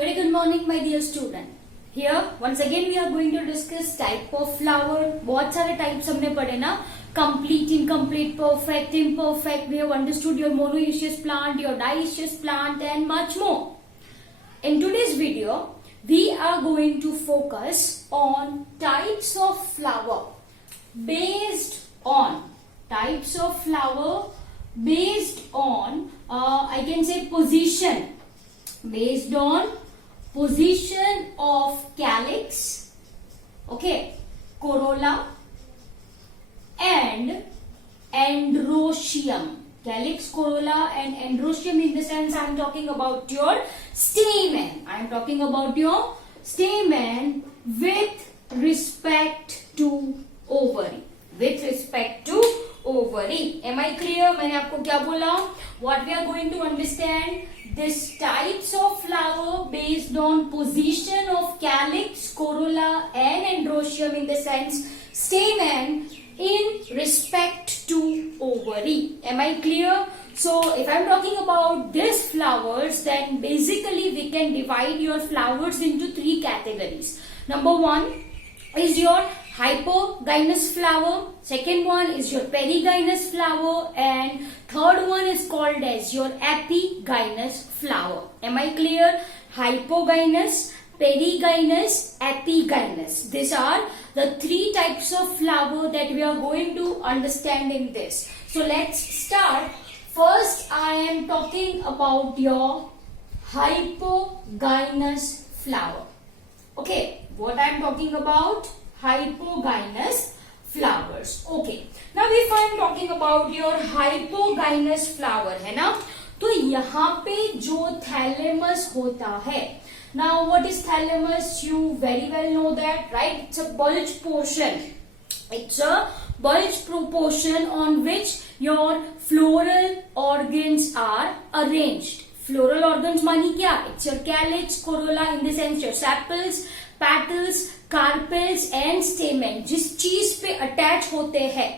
Very good morning, my dear student. Here, once again, we are going to discuss type of flower. बहुत सारे types हमने पढ़े ना, complete, incomplete, perfect, imperfect. We have understood your monoecious plant, your dioecious plant, and much more. In today's video, we are going to focus on types of flower based on I can say position, based on position of calyx, okay, corolla and androecium. Calyx, corolla and androecium, in the sense I am talking about your stamen. I am talking about your stamen with respect to ovary. With respect to ovary. Am I clear? मैंने आपको क्या बोला? What we are going to understand? These types of flower based on position of calyx, corolla and androecium, in the sense stamen in respect to ovary. Am I clear? So if I am talking about these flowers, then basically we can divide your flowers into three categories. Number one is your hypogynous flower, second one is your perigynous flower, and third one is called as your epigynous flower. Am I clear? Hypogynous, perigynous, epigynous. These are the three types of flower that we are going to understand in this. So let's start. First, I am talking about your hypogynous flower. Okay, what I am talking about? Hypogynous flowers. Okay, now if I am talking about your hypogynous flower, है ना, तो यहाँ पे जो thalamus होता है. Now what is thalamus? You very well know that, right? It's a bulge portion. It's a bulge proportion on which your floral organs are arranged. Floral organs मानी क्या? It's your calyx, corolla, in the sense your sepals, petals, carpels and stamen. जिस चीज पे attach होते हैं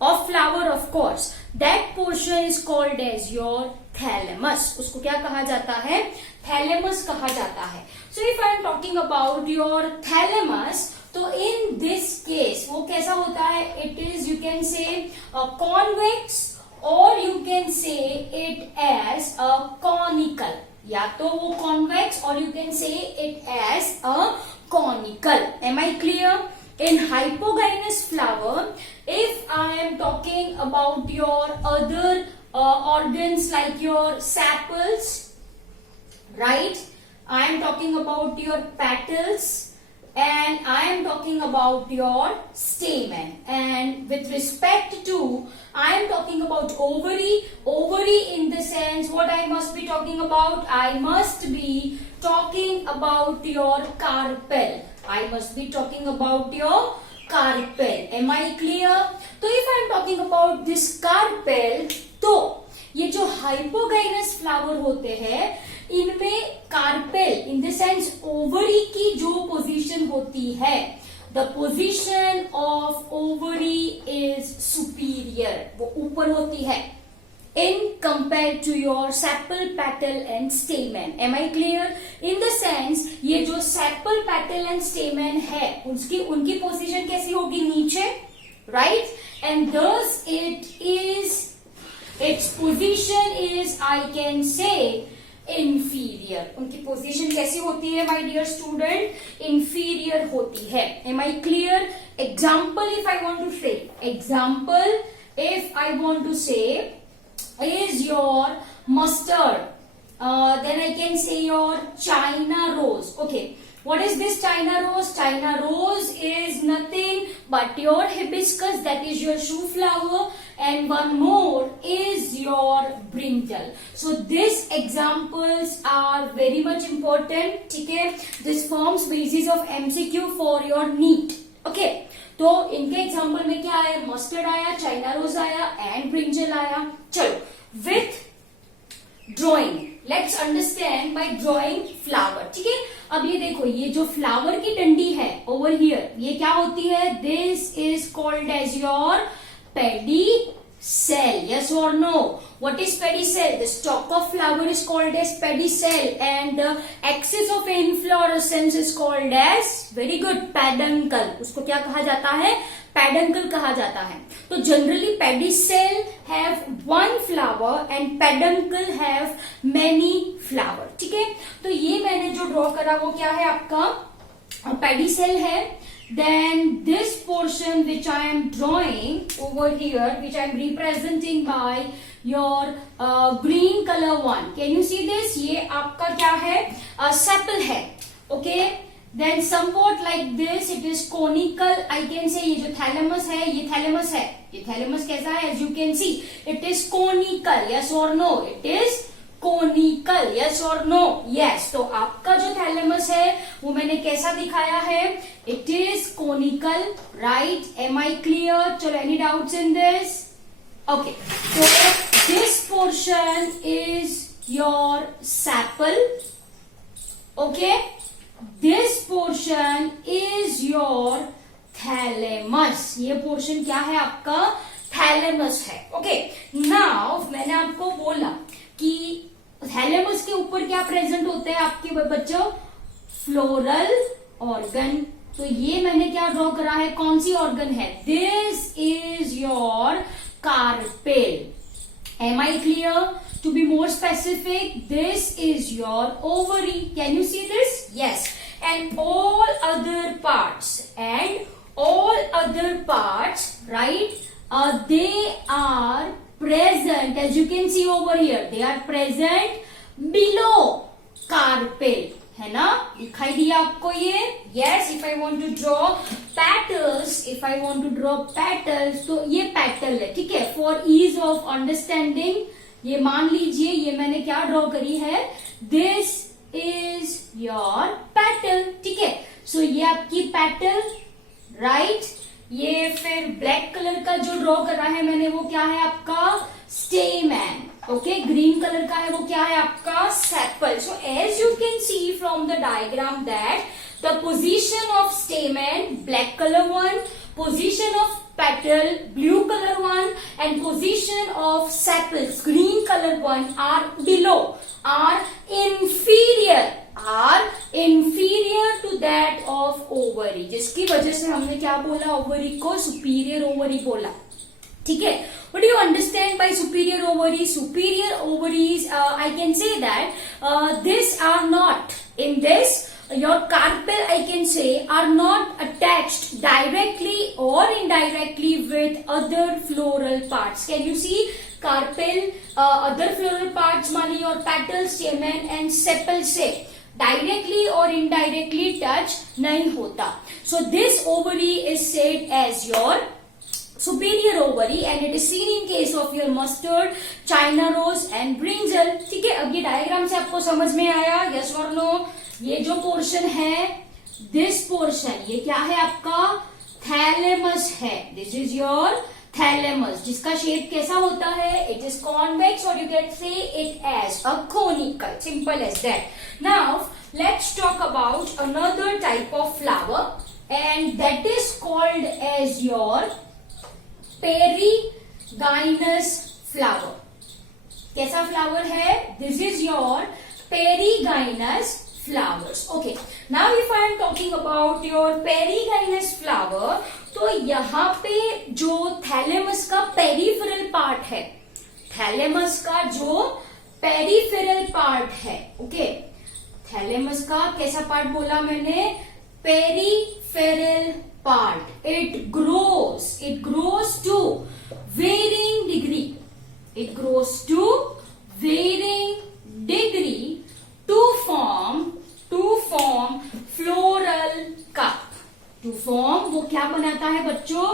of flower, of course, that portion is called as your thalamus. उसको क्या कहा जाता है? Thalamus कहा जाता है. So if I am talking about your thalamus, तो in this case वो कैसा होता है? It is, you can say, a convex or you can say it as a conical. या तो वो convex or you can say it as a conical. Am I clear? In hypogynous flower, if I am talking about your other organs like your sepals, right? I am talking about your petals and I am talking about your stamen. And with respect to, I am talking about ovary. Ovary in the sense, what I must be talking about? I must be talking about your carpel. I must be talking about your carpel. Am I clear? तो if I am talking about this carpel, तो ये जो hypogynous flower होते हैं, इनमें carpel in the sense ovary की जो position होती है, the position of ovary is superior. वो ऊपर होती है in compared to your sepal, petal and stamen. Am I clear? In the sense, ये जो sepal, petal and stamen है, उनकी position कैसी होगी? नीचे, right? And thus its position is, I can say, inferior. उनकी position कैसी होती है, my dear student? Inferior होती है. Am I clear? Example, if I want to say is your mustard, then I can say your China rose. Okay, what is this China rose? China rose is nothing but your hibiscus, that is your shoe flower, and one more is your brinjal. So these examples are very much important. ठीक है, this forms basis of MCQ for your NEET. Okay, तो इनके example में क्या आया? Mustard आया, China rose आया and brinjal आया. चलो, with drawing let's understand by drawing flower. ठीक है, अब ये देखो, ये जो फ्लावर की डंडी है ओवर हियर, ये क्या होती है? This is called as your pedicel cell, yes or no? What is pedicel? The stalk of flower is called as pedicel, and the axis of inflorescence is called as, very good, peduncle. उसको क्या कहा जाता है? Peduncle कहा जाता है. तो generally pedicel have one flower and peduncle have many flower. ठीक है? तो ये मैंने जो ड्रॉ करा वो क्या है आपका pedicel है. Then this portion which I am drawing over here, which I am representing by your green color one. Can you see this? ये आपका क्या है? Sepal है. Okay. Then somewhat like this, it is conical. I can say ये जो thalamus है, ये thalamus है. ये thalamus कैसा है? As you can see, it is conical. Yes or no? It is conical. Yes or no? Yes. तो आपका जो thalamus है वो मैंने कैसा दिखाया है? It is conical, right? Am I clear? चलो, any doubts in this? Okay. So this portion is your sepal. Okay. This portion is your thalamus. ये पोर्शन क्या है आपका? थैलेमस है. ओके. नाउ मैंने आपको बोला कि थैलेमस के ऊपर क्या प्रेजेंट होता है आपके बच्चों? Floral organ. तो ये मैंने क्या ड्रॉ करा है? कौन सी ऑर्गन है? This is your carpel. Am I clear? To be more specific, this is your ovary. Can you see this? Yes. And all other parts, right? They are present, as you can see over here. They are present below carpel. है ना? दिखाई दिया आपको ये? Yes. If I want to draw petals, तो ये petal है. ठीक है? For ease of understanding, ये मान लीजिए ये मैंने क्या ड्रॉ करी है? This is your petal. ठीक है? So ये आपकी petal, right? ये फिर ब्लैक कलर का जो ड्रॉ करा है मैंने वो क्या है आपका? stamen. ओके. ग्रीन कलर का है वो क्या है आपका? sepal. So as you can see from the diagram that the position of stamen, black color one, position of petal, blue color one, and position of sepals, green color one, are below, are inferior to that of ovary. जिसकी वजह से हमने क्या बोला? ovary को superior ovary बोला. ठीक है? What do you understand by superior ovary? Superior ovaries, I can say that these are not in this. Your carpel, I can say, are not attached directly or indirectly with other floral parts. Can you see? Carpel, other floral parts माने your petals, stamen and sepal से directly or indirectly touch नहीं होता. So this ovary is said as your superior ovary and it is seen in case of your mustard, China rose and brinjal. ठीक है? अब ये diagram से आपको समझ में आया? Yes or no? ये जो पोर्शन है, दिस पोर्शन, ये क्या है आपका? थैलेमस है. दिस इज योर थैलेमस, जिसका शेप कैसा होता है? इट इज कॉन्वेक्स और you can say it as a conical. Simple as that. Now let's talk about another type of flower and that is called as your perigynous flower. कैसा flower है? This is your perigynous flowers. Okay. Now if I am talking about your perigynous flower, तो यहाँ पे जो thalamus का peripheral part है, thalamus का जो पेरिफेरल पार्ट है, ओके, थैलेमस का कैसा पार्ट बोला मैंने? Peripheral part. It grows to varying degree. It grows to varying degree to form floral cup. To form, वो क्या बनाता है बच्चों?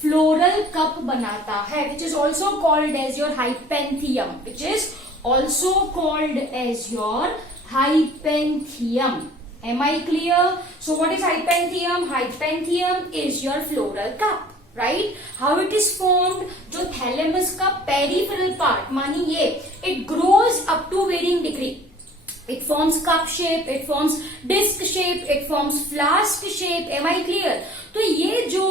Floral cup बनाता है, which is also called as your hypanthium. Am I clear? So what is hypanthium? Hypanthium is your floral cup, right? How it is formed? जो thalamus का peripheral part मानिए, it grows up to varying degree. it forms cup shape, it forms disc shape, it forms flask shape. Am I clear? तो ये जो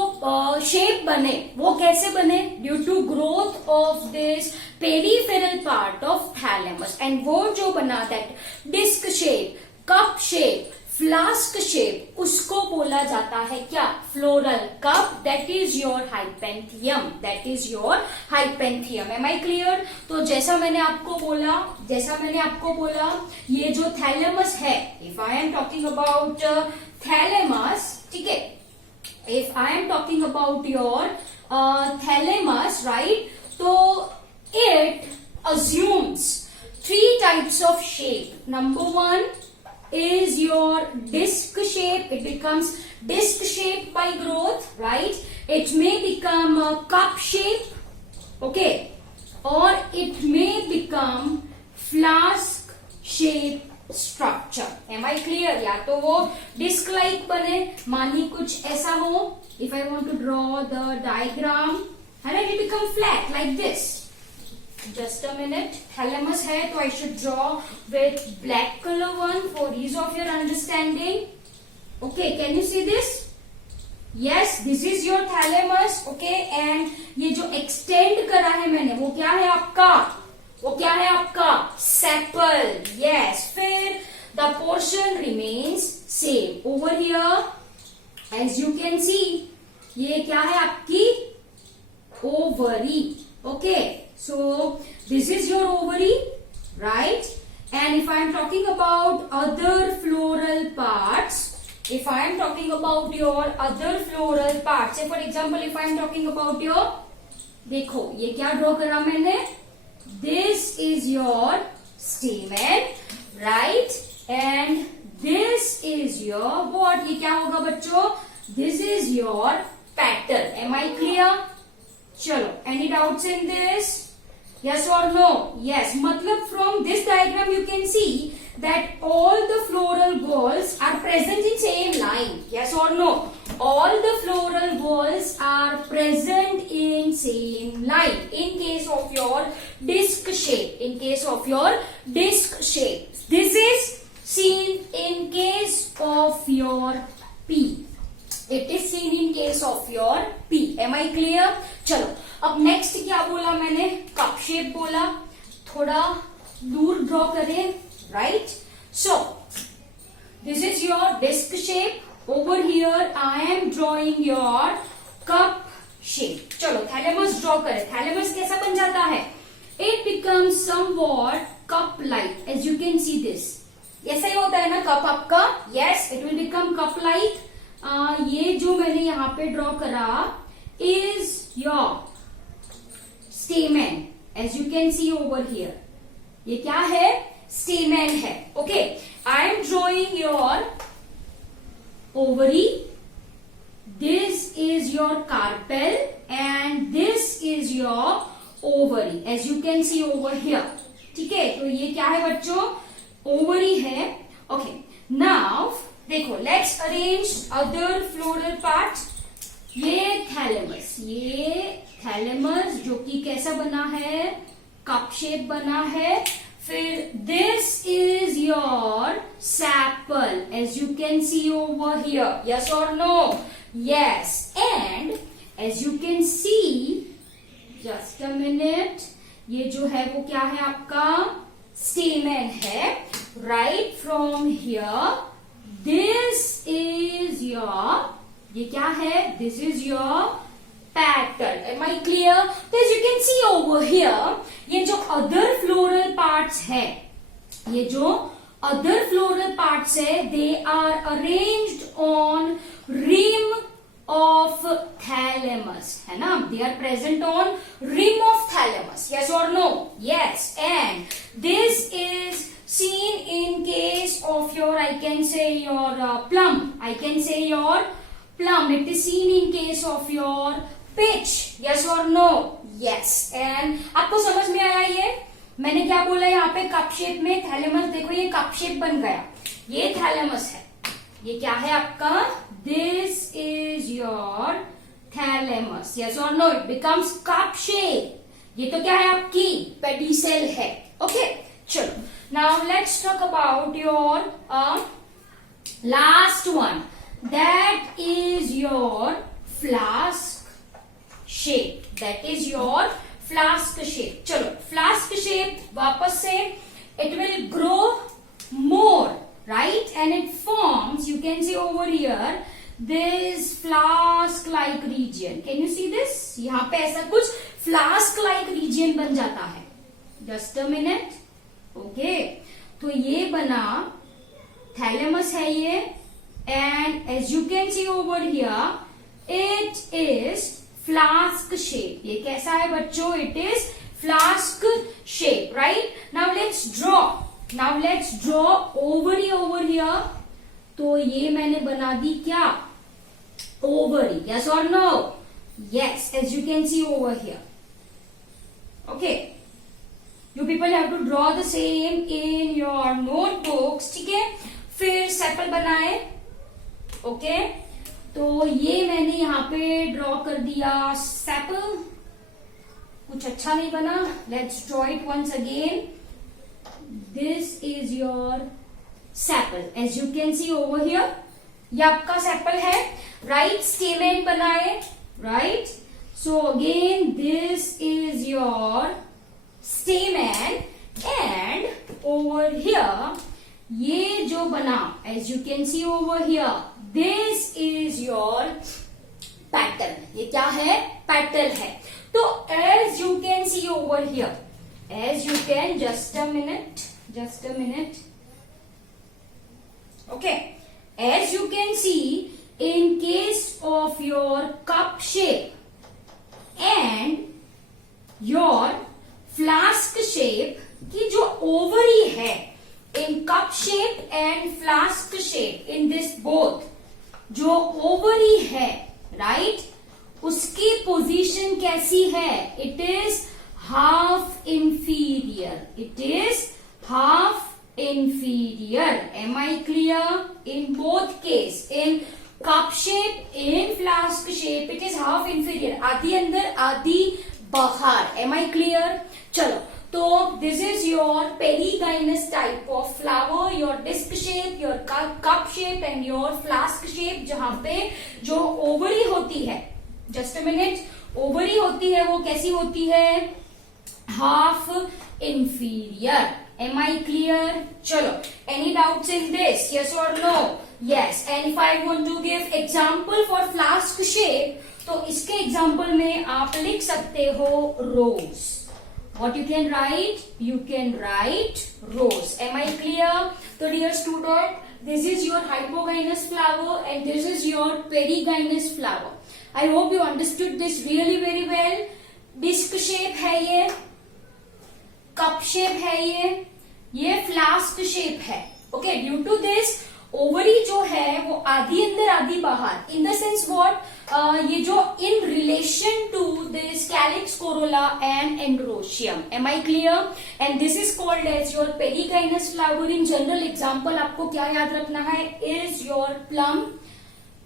shape बने वो कैसे बने? Due to growth of this peripheral part of thalamus. And वो जो बना that disc shape, cup shape, flask shape, उसको बोला जाता है क्या? Floral cup. That is your hypanthium. That is your hypanthium. Am I clear? तो जैसा मैंने आपको बोला ये जो थैलेमस है, if I am talking about thalamus, ठीक है, if I am talking about your thalamus, right, तो it assumes 3 types of shape. Number 1 is your disc shape. It becomes disc shape by growth, right? It may become a cup shape, okay, or it may become flask shape structure. Am I clear? या तो वो disc like बने, मानी कुछ ऐसा हो. If I want to draw the diagram, and it will become flat like this. Just a minute. Thalamus है तो I should draw with black color one for ease of your understanding. Okay, can you see this? Yes, this is your thalamus. Okay, and ये जो extend करा है मैंने वो क्या है आपका? Sepal. Yes. फिर the portion remains same. Over here, as you can see, ये क्या है आपकी? Ovary. Okay. So this is your ovary, right? And if I am talking about other floral parts, say for example, if I am talking about your, देखो ये क्या draw करा मैंने? This is your stamen, right? And this is your what? ये क्या होगा बच्चों? This is your petal. Am I clear? चलो, any doubts in this? Yes or no? Yes. मतलब from this diagram you can see that all the floral whorls are present in same line. Yes or no? All the floral whorls are present in same line. In case of your disc shape. This is seen in case of your P. It is seen in case of your P. Am I clear? चलो, अब next क्या बोला मैंने? Cup shape बोला. थोड़ा दूर draw करें, right? So this is your disc shape. Over here I am drawing your cup shape. चलो थैलेमस ड्रॉ करें. थैलेमस कैसा बन जाता है? It becomes somewhat cup like. As you can see this. ऐसा ही होता है ना कप आपका? Yes, it will become cup like. ये जो मैंने यहाँ पे ड्रॉ करा is your stamen, as you can see over here. ये क्या है? stamen है. Okay, I am drawing your ovary. This is your carpel and this is your ovary, as you can see over here. ठीक है, तो ये क्या है बच्चों? ovary है. Okay, now देखो, let's arrange other floral parts. ये थैलेमस जो कि कैसा बना है? कप शेप बना है. फिर this is your sepal, as you can see over here. Yes और no? Yes. And as you can see, just a minute, ये जो है वो क्या है आपका? स्टेमेन है. Right from here this is your, ये क्या है? This is your petal. Am I clear? So as you can see over here, ये जो other floral parts है, they are arranged on rim of thalamus, है ना? They are present on rim of thalamus. Yes or no? Yes. And this is seen in case of your, I can say your plum. It is seen in case of your pitch. Yes or no? Yes. And आपको समझ में आया ये? मैंने क्या बोला यहाँ पे? कप शेप में थैलेमस. देखो ये कप शेप बन गया. ये थैलेमस है. ये क्या है आपका? This is your thalamus. Yes or no? It becomes cup shape. ये तो क्या है आपकी? पेडिसेल है. Okay. चलो, now Now let's talk about your last one. That is your flask shape. That is your flask shape. चलो flask shape वापस से it will grow more, right? And it forms, you can see over here, this flask like region. Can you see this? यहाँ पे ऐसा कुछ flask like region बन जाता है. Just a minute. Okay. तो ये बना thalamus है ये, and as you can see over here, it is flask shape. ये कैसा है बच्चों? It is flask shape, right? Now let's draw. Now let's draw ovary over here. तो ये मैंने बना दी क्या? Ovary. Yes or no? Yes, as you can see over here. Okay. You people have to draw the same in your notebooks. ठीक है? फिर sepal बनाए. Okay, तो ये मैंने यहाँ पे ड्रॉ कर दिया सेपल. कुछ अच्छा नहीं बना. Let's draw it once again. This is your sepal. As you can see over here, ये आपका सेपल है, राइट? स्टेमेन बनाए, right? So again this is your stamen, and over here ये जो बना, as you can see over here, this is your petal. ये क्या है? petal है. तो as you can see over here, as you can, just a minute. Okay, as you can see, in case of your cup shape and your flask shape की जो ovary है, in cup shape and flask shape, in this both, जो ovary है, right, उसकी position कैसी है? It is half inferior. It is half inferior. Am I clear? In both case, in cup shape, in flask shape, it is half inferior. आधी अंदर, आधी बाहर. Am I clear? चलो, तो this is your perigynous type of flower, your disc shape, your cup shape and your flask shape, जहां पे जो ovary होती है, जस्ट अ मिनट, ओवरी होती है वो कैसी होती है? Half inferior. Am I clear? चलो, any doubts in this? Yes और no? Yes. And if I want to give example for flask shape, तो इसके एग्जाम्पल में आप लिख सकते हो रोज. What you can write? You can write rose. Am I clear? So dear student, this is your hypogynous flower and this is your perigynous flower. I hope you understood this really very well. Disc shape है ये, cup shape है ये flask shape है. Okay, due to this, ovary जो है वो आधी अंदर आधी बाहर. इन द सेंस व्हाट, ये जो in relation to this calyx corolla and androecium. Am I clear? And this is called as your perigynous flower. In general example आपको क्या याद रखना है? Is your plum,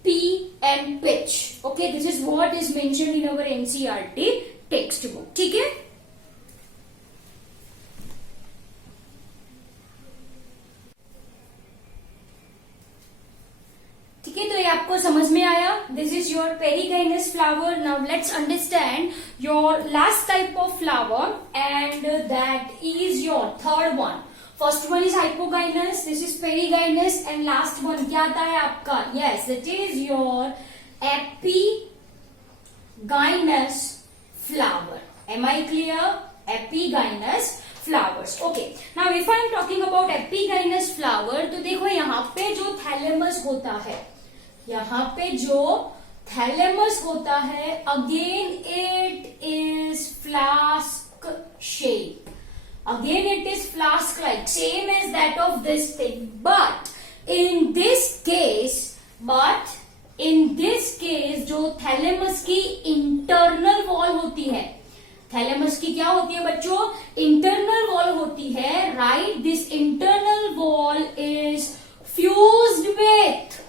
pea and peach. Okay, this is what is mentioned in our NCERT textbook. ठीक है? ठीक है, तो ये आपको समझ में आया. This is your perigynous flower. Now let's understand your last type of flower and that is your third one. First one is hypogynous, this is perigynous, and last one क्या आता है आपका? Yes, it is your epigynous flower. Am I clear? Epigynous flowers. Okay, now if I am talking about epigynous flower, तो देखो यहाँ पे जो thalamus होता है, यहाँ पे जो थैलेमस होता है, again it is flask shape. Again it is flask like, same as that of this thing, but in this case जो थैलेमस की इंटरनल वॉल होती है, थैलेमस की क्या होती है बच्चों? इंटरनल वॉल होती है, right? This internal wall is fused with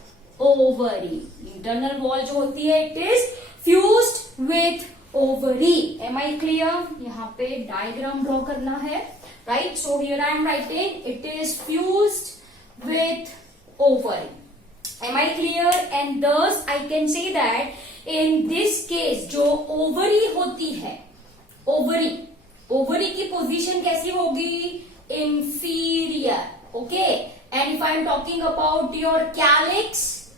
ovary. Internal wall जो होती है, it is fused with ovary. Am I clear? यहाँ पे डायग्राम ड्रॉ करना है. right? So here I am writing it is fused with ovary. Am I clear? And thus I can say that in this case जो ovary होती है, ovary की position कैसी होगी? Inferior. Okay. And if I am talking about your calyx,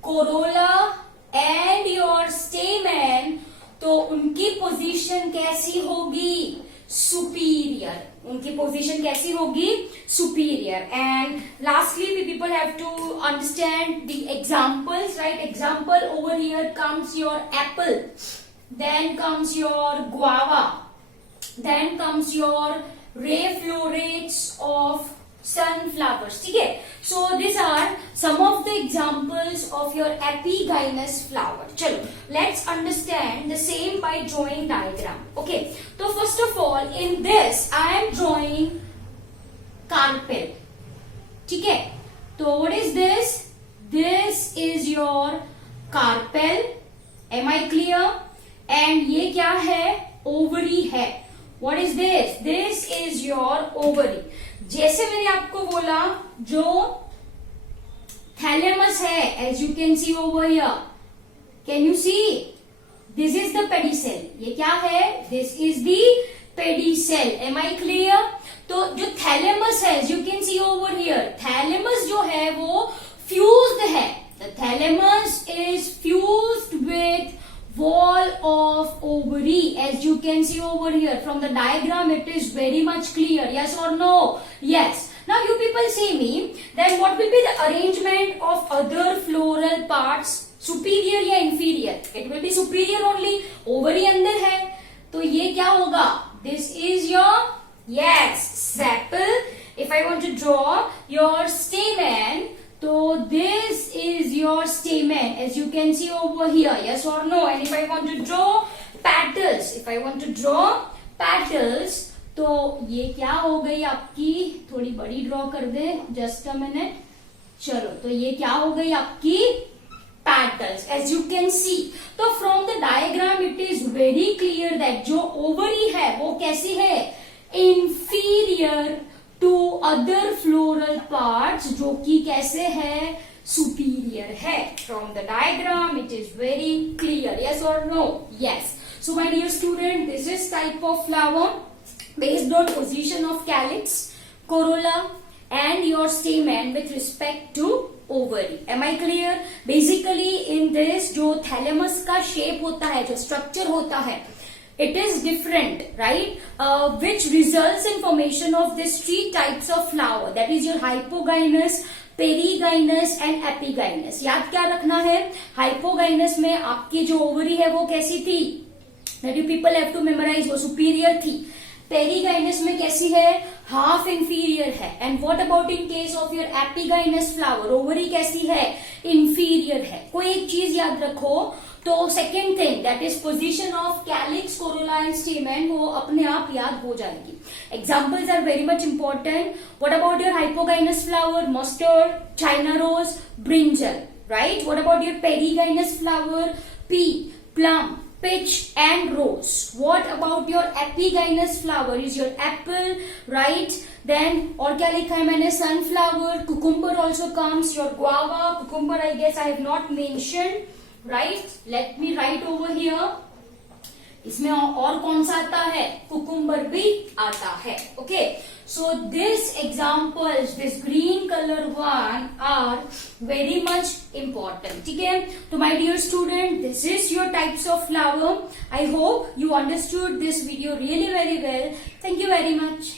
corolla and your stamen, तो उनकी position कैसी होगी? सुपीरियर. उनकी पोजीशन कैसी होगी? Superior. And lastly we people have to understand the examples, right? Example over here comes your apple, then comes your guava, then comes your ray florets of sunflowers. ठीक है? So these are some of the examples of your epigynous flower. चलो, let's understand the same by drawing diagram. Okay. So first of all, in this I am drawing carpel. ठीक है? So what is this? This is your carpel. Am I clear? And ये क्या है? Ovary है. What is this? This is your ovary. जैसे मैंने आपको बोला जो थैलेमस है, as you can see over here, can you see? This is the pedicel. ये क्या है? This is the pedicel. Am I clear? तो जो थैलेमस है, as you can see over here, thalamus जो है वो fused है. The thalamus is fused with wall of ovary, as you can see over here from the diagram. It is very much clear. Yes or no? Yes. Now you people say me, then what will be the arrangement of other floral parts? Superior या inferior? It will be superior only. Ovary अंदर है, तो ये क्या होगा? This is your, yes, sepal. If I want to draw your stamen, so this is your stamen, as you can see over here. Yes or no? And if I want to draw petals, तो ये क्या हो गई आपकी? थोड़ी बड़ी draw कर दे, just a minute. चलो, तो ये क्या हो गई आपकी? petals, as you can see. तो from the diagram it is very clear that जो ovary है वो कैसी है? inferior to other floral parts, जो कि कैसे है? superior है. From the diagram it is very clear. Yes or no? Yes. So my dear student, this is type of flower based on position of calyx, corolla and your stamen with respect to ovary. Am I clear? Basically in this जो thalamus का shape होता है, जो structure होता है, it is different, right? Which results in formation of these three types of flower, that is your hypogynous, perigynous and epigynous. याद क्या रखना है? hypogynous में आपकी जो ovary है वो कैसी थी? that you people have to memorize, वो superior थी. पेरीगाइनस में कैसी है? हाफ इंफीरियर है. And what about in case of your epigynous flower? Ovary कैसी है? इंफीरियर है. कोई एक चीज याद रखो, तो second thing that is position of calyx, corolla and stamen, वो अपने आप याद हो जाएगी. Examples are very much important. What about your hypogynous flower? Mustard, China rose, brinjal, right? What about your perigynous flower? Pea, plum, peach and rose. What about your epigynous flower? Is your apple, right? Then और क्या लिखा है मैंने? sunflower, cucumber also comes. Your guava, cucumber I guess I have not mentioned, right? Let me write over here. इसमें और कौन सा आता है? कुकुम्बर भी आता है. Okay, so this examples, this green colour one are very much important. ठीक है, तो my dear student, this is your types of flower. I hope you understood this video really very well. Thank you very much.